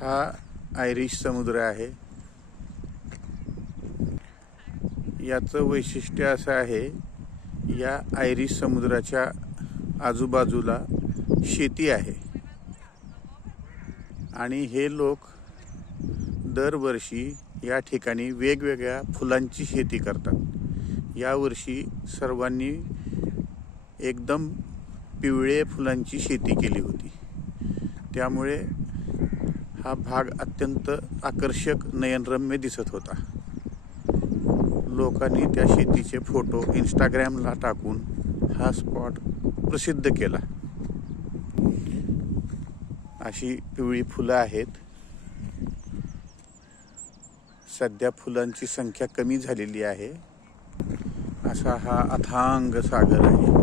हा आयरिश समुद्र आहे। याचं वैशिष्ट्य असं आहे, या आयरिश समुद्राच्या आजूबाजूला शेती आहे आणि हे लोक दरवर्षी या ठिकाणी वेगवेगळ्या फुलांची शेती करतात। यावर्षी सर्वांनी एकदम पिवळे फुलांची शेती केली होती, त्यामुळे हा भाग अत्यंत आकर्षक नयनरम्य दिसत होता। लोकांनी त्या शेतीचे फोटो इंस्टाग्रामला टाकून हा स्पॉट प्रसिद्ध केला। अशी पिवळी फुलं आहेत। सध्या फुलांची संख्या कमी झालेली आहे। असा हा अथांग सागर आहे।